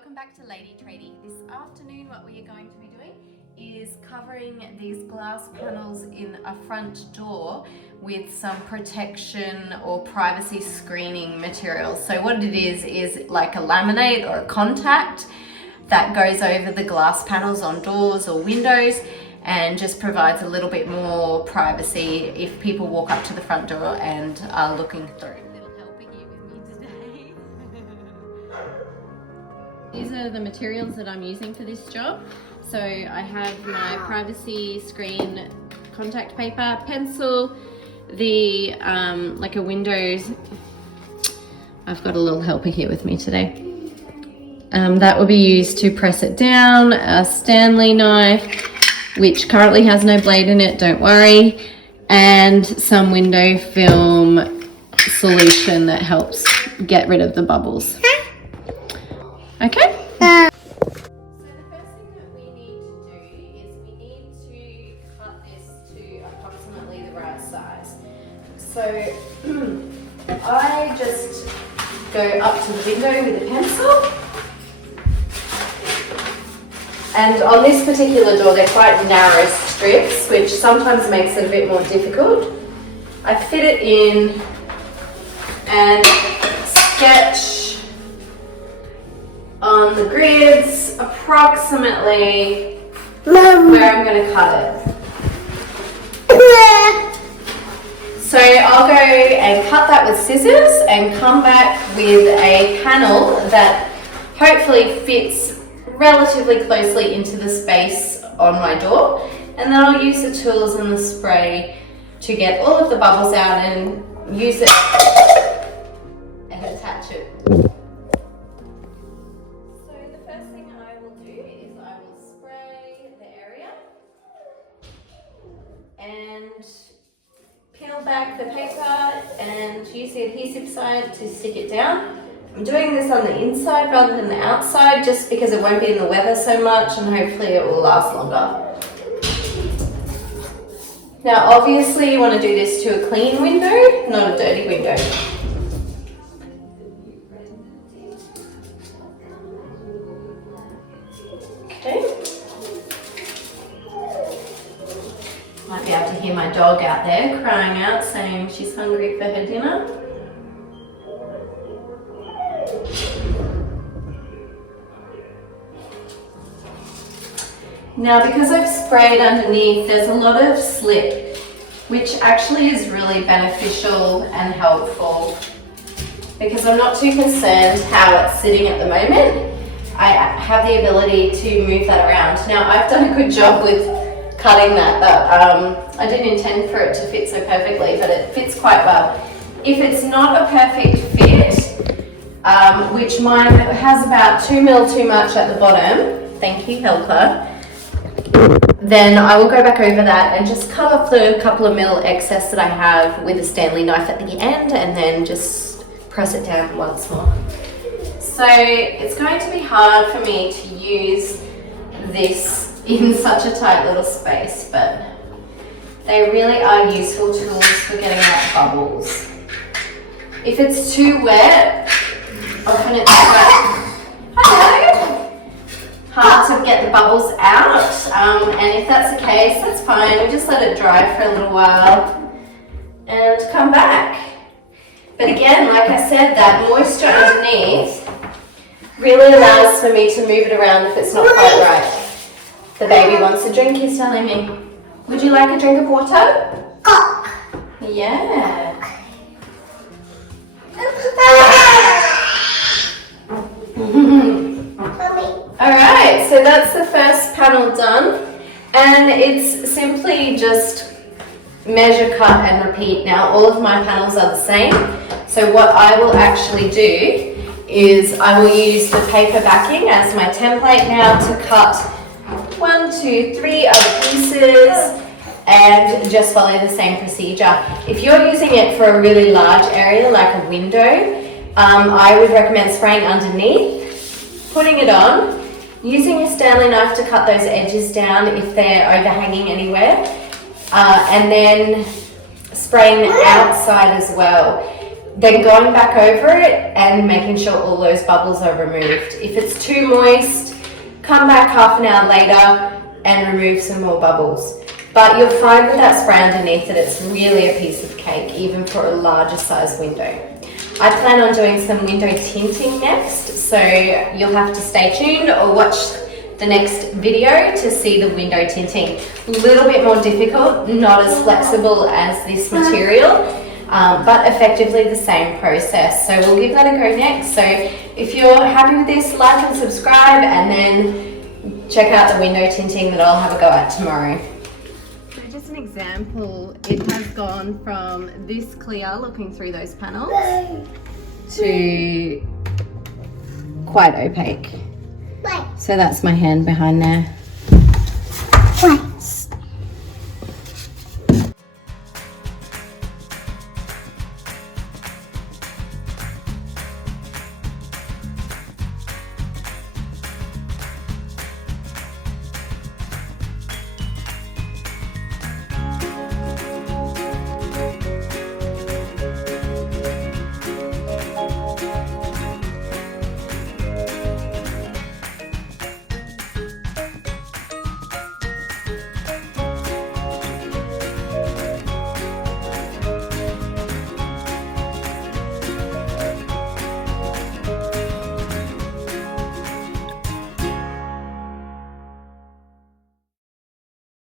welcome back to Lady Tradie. This afternoon what we are going to be doing is covering these glass panels in a front door with some protection or privacy screening material. So what it is like a laminate or a contact that goes over the glass panels on doors or windows and just provides a little bit more privacy if people walk up to the front door and are looking through. These are the materials that I'm using for this job. So I have my privacy screen contact paper, pencil, the like a Windows, I've got a little helper here with me today. That will be used to press it down, a Stanley knife, which currently has no blade in it, don't worry, and some window film solution that helps get rid of the bubbles. Okay? So the first thing that we need to do is we need to cut this to approximately the right size. So I just go up to the window with a pencil. And on this particular door, they're quite narrow strips, which sometimes makes it a bit more difficult. I fit it in and sketch on the grids approximately where I'm going to cut it. So I'll go and cut that with scissors and come back with a panel that hopefully fits relatively closely into the space on my door, and then I'll use the tools and the spray to get all of the bubbles out and use it and attach it. And peel back the paper and use the adhesive side to stick it down. I'm doing this on the inside rather than the outside just because it won't be in the weather so much and hopefully it will last longer. Now obviously you want to do this to a clean window, not a dirty window. Okay. Might be able to hear my dog out there crying out, saying she's hungry for her dinner. Now because I've sprayed underneath, there's a lot of slip, which actually is really beneficial and helpful because I'm not too concerned how it's sitting at the moment. I have the ability to move that around. Now I've done a good job with cutting that, I didn't intend for it to fit so perfectly, but it fits quite well. If it's not a perfect fit, which mine has about 2 mil too much at the bottom, thank you helper, then I will go back over that and just cut off the couple of mil excess that I have with a Stanley knife at the end and then just press it down once more. So it's going to be hard for me to use this in such a tight little space, but they really are useful tools for getting out bubbles. If it's too wet, often it's hard to get the bubbles out, and if that's the case, that's fine. We just let it dry for a little while and come back. But again, like I said, that moisture underneath really allows for me to move it around if it's not quite right. The baby wants a drink, he's telling me. Would you like a drink of water? Yeah. Alright, so that's the first panel done. And it's simply just measure, cut and repeat. Now all of my panels are the same. So what I will actually do is I will use the paper backing as my template now to cut 1, 2, 3 other pieces and just follow the same procedure. If you're using it for a really large area like a window, I would recommend spraying underneath, putting it on, using your Stanley knife to cut those edges down if they're overhanging anywhere, and then spraying the outside as well. then going back over it and making sure all those bubbles are removed. If it's too moist, come back half an hour later and remove some more bubbles. But you'll find with that spray underneath that it's really a piece of cake, even for a larger size window. I plan on doing some window tinting next, so you'll have to stay tuned or watch the next video to see the window tinting. A little bit more difficult, not as flexible as this material, but effectively the same process. So we'll give that a go next. So if you're happy with this, like and subscribe, and then check out the window tinting that I'll have a go at tomorrow. So just an example, it has gone from this clear looking through those panels to quite opaque. So that's my hand behind there.